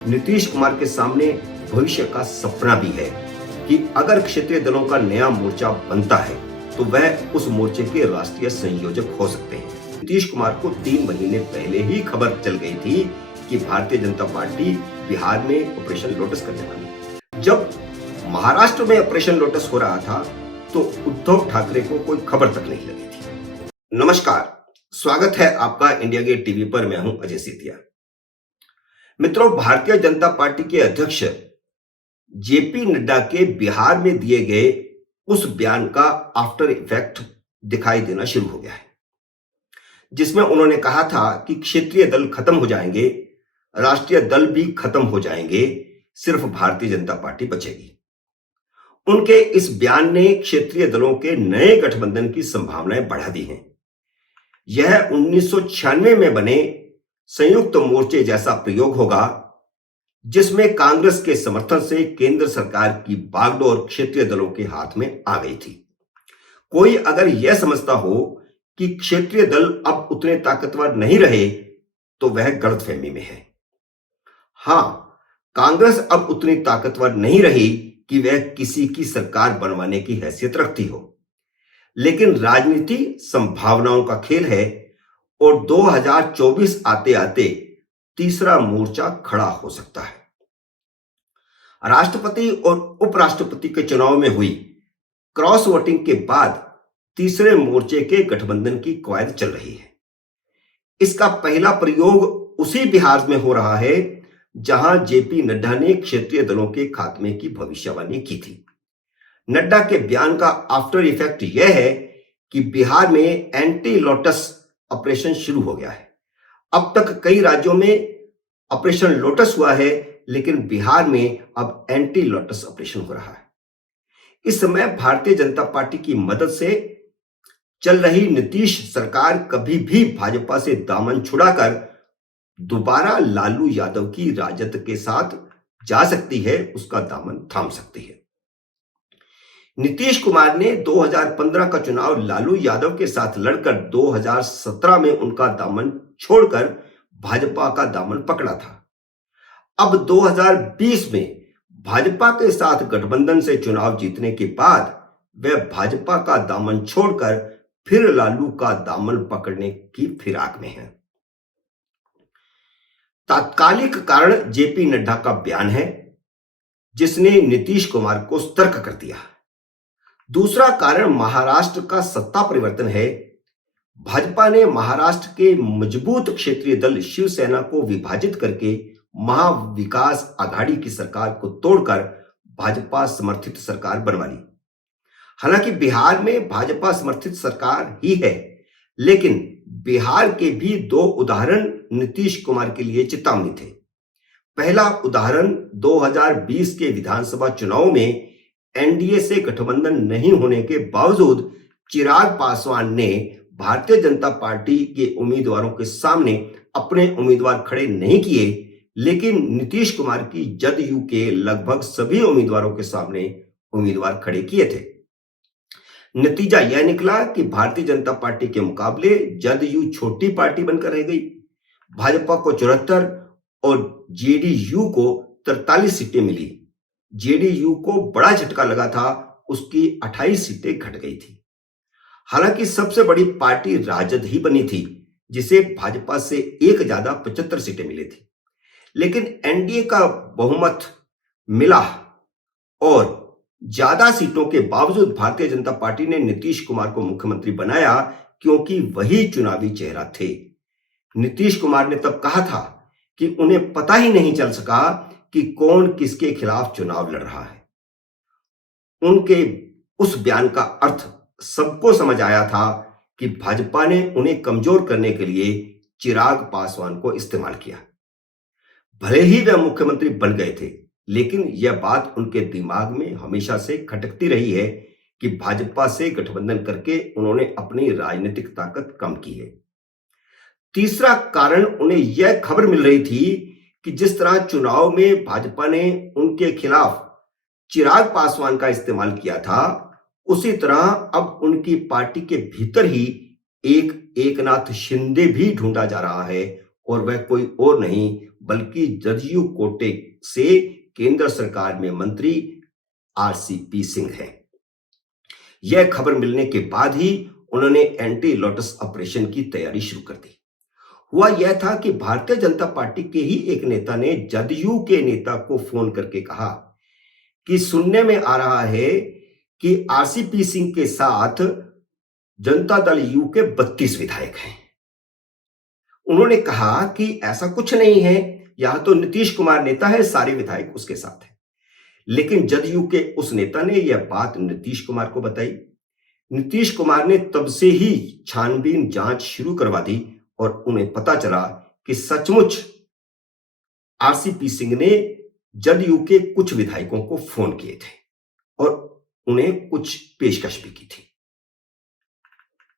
नीतीश कुमार के सामने भविष्य का सपना भी है कि अगर क्षेत्रीय दलों का नया मोर्चा बनता है तो वह उस मोर्चे के राष्ट्रीय संयोजक हो सकते हैं। नीतीश कुमार को 3 महीने पहले ही खबर चल गई थी कि भारतीय जनता पार्टी बिहार में ऑपरेशन लोटस करने वाली है। जब महाराष्ट्र में ऑपरेशन लोटस हो रहा था तो उद्धव ठाकरे को कोई खबर तक नहीं लगी थी। नमस्कार, स्वागत है आपका इंडिया गेट टीवी पर। मैं हूं अजय सेतिया। मित्रों, भारतीय जनता पार्टी के अध्यक्ष जेपी नड्डा के बिहार में दिए गए उस बयान का आफ्टर इफेक्ट दिखाई देना शुरू हो गया है, जिसमें उन्होंने कहा था कि क्षेत्रीय दल खत्म हो जाएंगे, राष्ट्रीय दल भी खत्म हो जाएंगे, सिर्फ भारतीय जनता पार्टी बचेगी। उनके इस बयान ने क्षेत्रीय दलों के नए गठबंधन की संभावनाएं बढ़ा दी हैं। यह 1996 में बने संयुक्त मोर्चे जैसा प्रयोग होगा, जिसमें कांग्रेस के समर्थन से केंद्र सरकार की बागडोर क्षेत्रीय दलों के हाथ में आ गई थी। कोई अगर यह समझता हो कि क्षेत्रीय दल अब उतने ताकतवर नहीं रहे तो वह गलतफहमी में है। हां, कांग्रेस अब उतनी ताकतवर नहीं रही कि वह किसी की सरकार बनवाने की हैसियत रखती हो, लेकिन राजनीति संभावनाओं का खेल है और 2024 आते आते तीसरा मोर्चा खड़ा हो सकता है। राष्ट्रपति और उपराष्ट्रपति के चुनाव में हुई क्रॉस वोटिंग के बाद तीसरे मोर्चे के गठबंधन की कवायद चल रही है। इसका पहला प्रयोग उसी बिहार में हो रहा है जहां जेपी नड्डा ने क्षेत्रीय दलों के खात्मे की भविष्यवाणी की थी। नड्डा के बयान का आफ्टर इफेक्ट यह है कि बिहार में एंटी लोटस ऑपरेशन शुरू हो गया है। अब तक कई राज्यों में ऑपरेशन लोटस हुआ है, लेकिन बिहार में अब एंटी लोटस ऑपरेशन हो रहा है। इस समय भारतीय जनता पार्टी की मदद से चल रही नीतीश सरकार कभी भी भाजपा से दामन छुड़ाकर दोबारा लालू यादव की राजद के साथ जा सकती है, उसका दामन थाम सकती है। नीतीश कुमार ने 2015 का चुनाव लालू यादव के साथ लड़कर 2017 में उनका दामन छोड़कर भाजपा का दामन पकड़ा था। अब 2020 में भाजपा के साथ गठबंधन से चुनाव जीतने के बाद वह भाजपा का दामन छोड़कर फिर लालू का दामन पकड़ने की फिराक में है। तात्कालिक कारण जेपी नड्डा का बयान है, जिसने नीतीश कुमार को सतर्क कर दिया। दूसरा कारण महाराष्ट्र का सत्ता परिवर्तन है। भाजपा ने महाराष्ट्र के मजबूत क्षेत्रीय दल शिवसेना को विभाजित करके महाविकास आघाड़ी की सरकार को तोड़कर भाजपा समर्थित सरकार बनवा ली। हालांकि बिहार में भाजपा समर्थित सरकार ही है, लेकिन बिहार के भी 2 उदाहरण नीतीश कुमार के लिए चेतावनी थे। पहला उदाहरण 2020 के विधानसभा चुनाव में एनडीए से गठबंधन नहीं होने के बावजूद चिराग पासवान ने भारतीय जनता पार्टी के उम्मीदवारों के सामने अपने उम्मीदवार खड़े नहीं किए, लेकिन नीतीश कुमार की जदयू के लगभग सभी उम्मीदवारों के सामने उम्मीदवार खड़े किए थे। नतीजा यह निकला कि भारतीय जनता पार्टी के मुकाबले जदयू छोटी पार्टी बनकर रह गई। भाजपा को 74 और जेडीयू को 43 सीटें मिली। जेडीयू को बड़ा झटका लगा था, उसकी 28 सीटें घट गई थी। हालांकि सबसे बड़ी पार्टी राजद ही बनी थी, जिसे भाजपा से एक ज्यादा 75 सीटें मिली थी। लेकिन एनडीए का बहुमत मिला और ज्यादा सीटों के बावजूद भारतीय जनता पार्टी ने नीतीश कुमार को मुख्यमंत्री बनाया, क्योंकि वही चुनावी चेहरा थे। नीतीश कुमार ने तब कहा था कि उन्हें पता ही नहीं चल सका कि कौन किसके खिलाफ चुनाव लड़ रहा है। उनके उस बयान का अर्थ सबको समझ आया था कि भाजपा ने उन्हें कमजोर करने के लिए चिराग पासवान को इस्तेमाल किया। भले ही वह मुख्यमंत्री बन गए थे, लेकिन यह बात उनके दिमाग में हमेशा से खटकती रही है कि भाजपा से गठबंधन करके उन्होंने अपनी राजनीतिक ताकत कम की है। तीसरा कारण, उन्हें यह खबर मिल रही थी कि जिस तरह चुनाव में भाजपा ने उनके खिलाफ चिराग पासवान का इस्तेमाल किया था, उसी तरह अब उनकी पार्टी के भीतर ही एक एकनाथ शिंदे भी ढूंढा जा रहा है, और वह कोई और नहीं, बल्कि जदयू कोटे से केंद्र सरकार में मंत्री आरसीपी सिंह हैं। यह खबर मिलने के बाद ही उन्होंने एंटी लोटस ऑपरेशन की तैयारी शुरू कर दी। हुआ यह था कि भारतीय जनता पार्टी के ही एक नेता ने जदयू के नेता को फोन करके कहा कि सुनने में आ रहा है कि आरसीपी सिंह के साथ जनता दल यू के 32 विधायक हैं। उन्होंने कहा कि ऐसा कुछ नहीं है, यहां तो नीतीश कुमार नेता है, सारे विधायक उसके साथ हैं। लेकिन जदयू के उस नेता ने यह बात नीतीश कुमार को बताई। नीतीश कुमार ने तब से ही छानबीन जांच शुरू करवा दी और उन्हें पता चला कि सचमुच आरसीपी सिंह ने जदयू के कुछ विधायकों को फोन किए थे और उन्हें कुछ पेशकश भी की थी।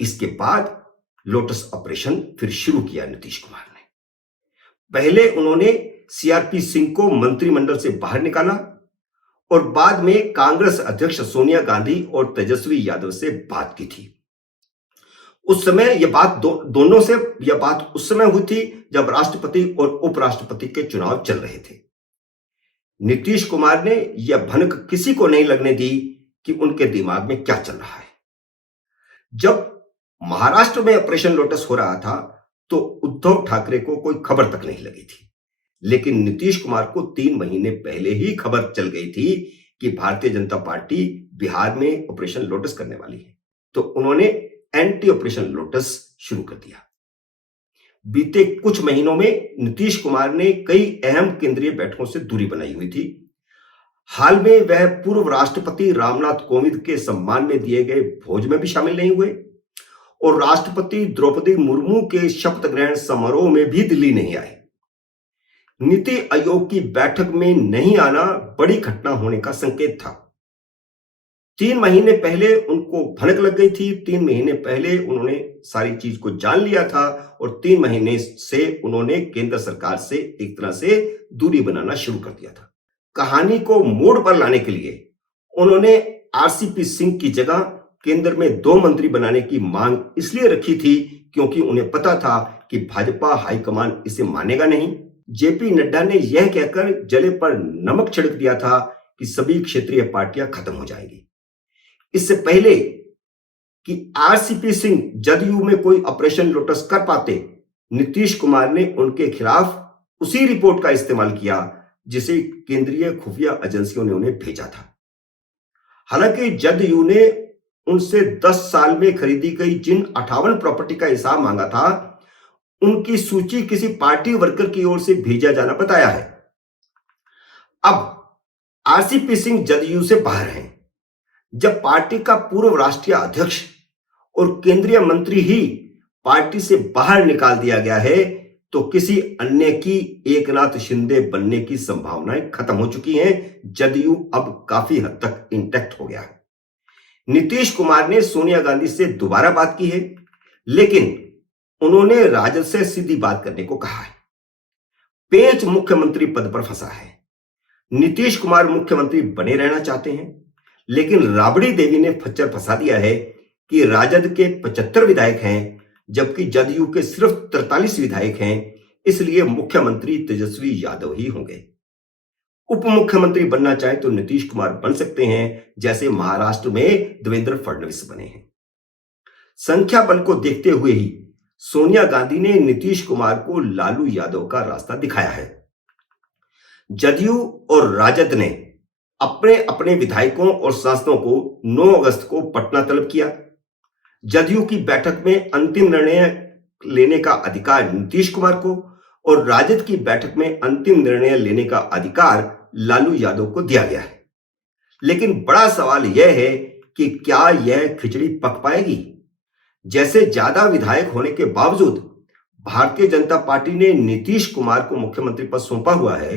इसके बाद लोटस ऑपरेशन फिर शुरू किया नीतीश कुमार ने। पहले उन्होंने सीआरपी सिंह को मंत्रिमंडल से बाहर निकाला और बाद में कांग्रेस अध्यक्ष सोनिया गांधी और तेजस्वी यादव से बात की थी। उस समय यह बात दोनों से यह बात उस समय हुई थी जब राष्ट्रपति और उपराष्ट्रपति के चुनाव चल रहे थे। नीतीश कुमार ने यह भनक किसी को नहीं लगने दी कि उनके दिमाग में क्या चल रहा है। जब महाराष्ट्र में ऑपरेशन लोटस हो रहा था तो उद्धव ठाकरे को कोई खबर तक नहीं लगी थी, लेकिन नीतीश कुमार को 3 महीने पहले ही खबर चल गई थी कि भारतीय जनता पार्टी बिहार में ऑपरेशन लोटस करने वाली है। तो उन्होंने एंटी ऑपरेशन लोटस शुरू कर दिया। बीते कुछ महीनों में नीतीश कुमार ने कई अहम केंद्रीय बैठकों से दूरी बनाई हुई थी। हाल में वह पूर्व राष्ट्रपति रामनाथ कोविंद के सम्मान में दिए गए भोज में भी शामिल नहीं हुए और राष्ट्रपति द्रौपदी मुर्मू के शपथ ग्रहण समारोह में भी दिल्ली नहीं आए। नीति आयोग की बैठक में नहीं आना बड़ी घटना होने का संकेत था। 3 महीने पहले उनको भनक लग गई थी, 3 महीने पहले उन्होंने सारी चीज को जान लिया था और 3 महीने से उन्होंने केंद्र सरकार से एक तरह से दूरी बनाना शुरू कर दिया था। कहानी को मोड़ पर लाने के लिए उन्होंने आरसीपी सिंह की जगह केंद्र में 2 मंत्री बनाने की मांग इसलिए रखी थी क्योंकि उन्हें पता था कि भाजपा हाईकमान इसे मानेगा नहीं। जेपी नड्डा ने यह कहकर जले पर नमक छिड़क दिया था कि सभी क्षेत्रीय पार्टियां खत्म हो जाएंगी। इससे पहले कि आरसीपी सिंह जदयू में कोई ऑपरेशन लोटस कर पाते, नीतीश कुमार ने उनके खिलाफ उसी रिपोर्ट का इस्तेमाल किया जिसे केंद्रीय खुफिया एजेंसियों ने उन्हें भेजा था। हालांकि जदयू ने उनसे 10 साल में खरीदी गई जिन 58 प्रॉपर्टी का हिसाब मांगा था, उनकी सूची किसी पार्टी वर्कर की ओर से भेजा जाना बताया है। अब आरसीपी सिंह जदयू से बाहर हैं। जब पार्टी का पूर्व राष्ट्रीय अध्यक्ष और केंद्रीय मंत्री ही पार्टी से बाहर निकाल दिया गया है तो किसी अन्य की एकनाथ शिंदे बनने की संभावनाएं खत्म हो चुकी हैं। जदयू अब काफी हद तक इंटैक्ट हो गया है। नीतीश कुमार ने सोनिया गांधी से दोबारा बात की है, लेकिन उन्होंने राजद से सीधी बात करने को कहा है। पेंच मुख्यमंत्री पद पर फंसा है। नीतीश कुमार मुख्यमंत्री बने रहना चाहते हैं, लेकिन राबड़ी देवी ने खच्चर फंसा दिया है कि राजद के 75 विधायक हैं जबकि जदयू के सिर्फ 43 विधायक हैं, इसलिए मुख्यमंत्री तेजस्वी यादव ही होंगे। उप मुख्यमंत्री बनना चाहे तो नीतीश कुमार बन सकते हैं, जैसे महाराष्ट्र में देवेंद्र फडणवीस बने हैं। संख्या बल को देखते हुए ही सोनिया गांधी ने नीतीश कुमार को लालू यादव का रास्ता दिखाया है। जदयू और राजद ने अपने अपने विधायकों और सांसदों को 9 अगस्त को पटना तलब किया। जदयू की बैठक में अंतिम निर्णय लेने का अधिकार नीतीश कुमार को और राजद की बैठक में अंतिम निर्णय लेने का अधिकार लालू यादव को दिया गया है। लेकिन बड़ा सवाल यह है कि क्या यह खिचड़ी पक पाएगी? जैसे ज्यादा विधायक होने के बावजूद भारतीय जनता पार्टी ने नीतीश कुमार को मुख्यमंत्री पद सौंपा हुआ है,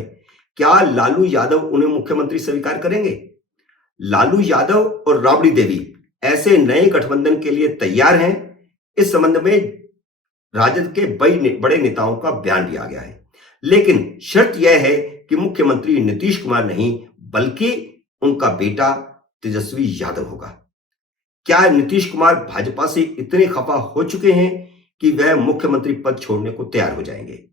क्या लालू यादव उन्हें मुख्यमंत्री स्वीकार करेंगे? लालू यादव और राबड़ी देवी ऐसे नए गठबंधन के लिए तैयार हैं। इस संबंध में राजद के बड़े नेताओं का बयान भी आ गया है, लेकिन शर्त यह है कि मुख्यमंत्री नीतीश कुमार नहीं बल्कि उनका बेटा तेजस्वी यादव होगा। क्या नीतीश कुमार भाजपा से इतने खफा हो चुके हैं कि वह मुख्यमंत्री पद छोड़ने को तैयार हो जाएंगे?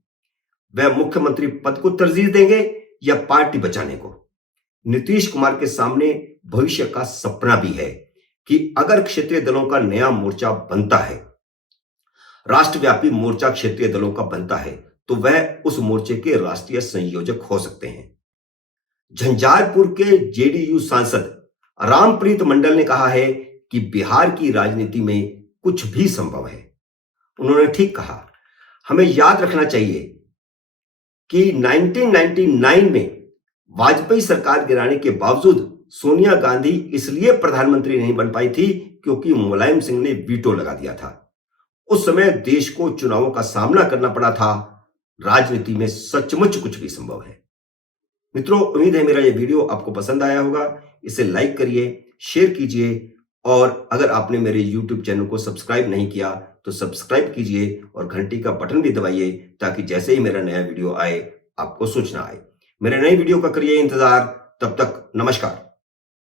वह मुख्यमंत्री पद को तरजीह देंगे या पार्टी बचाने को। नीतीश कुमार के सामने भविष्य का सपना भी है कि अगर क्षेत्रीय दलों का नया मोर्चा बनता है, राष्ट्रव्यापी मोर्चा क्षेत्रीय दलों का बनता है, तो वह उस मोर्चे के राष्ट्रीय संयोजक हो सकते हैं। झंझारपुर के जेडीयू सांसद रामप्रीत मंडल ने कहा है कि बिहार की राजनीति में कुछ भी संभव है। उन्होंने ठीक कहा, हमें याद रखना चाहिए कि 1999 में वाजपेयी सरकार गिराने के बावजूद सोनिया गांधी इसलिए प्रधानमंत्री नहीं बन पाई थी क्योंकि मुलायम सिंह ने वीटो लगा दिया था। उस समय देश को चुनावों का सामना करना पड़ा था। राजनीति में सचमुच कुछ भी संभव है। मित्रों, उम्मीद है मेरा यह वीडियो आपको पसंद आया होगा। इसे लाइक करिए, शेयर कीजिए और अगर आपने मेरे YouTube चैनल को सब्सक्राइब नहीं किया तो सब्सक्राइब कीजिए और घंटी का बटन भी दबाइए ताकि जैसे ही मेरा नया वीडियो आए आपको सूचना आए। मेरे नए वीडियो का करिए इंतजार। तब तक नमस्कार।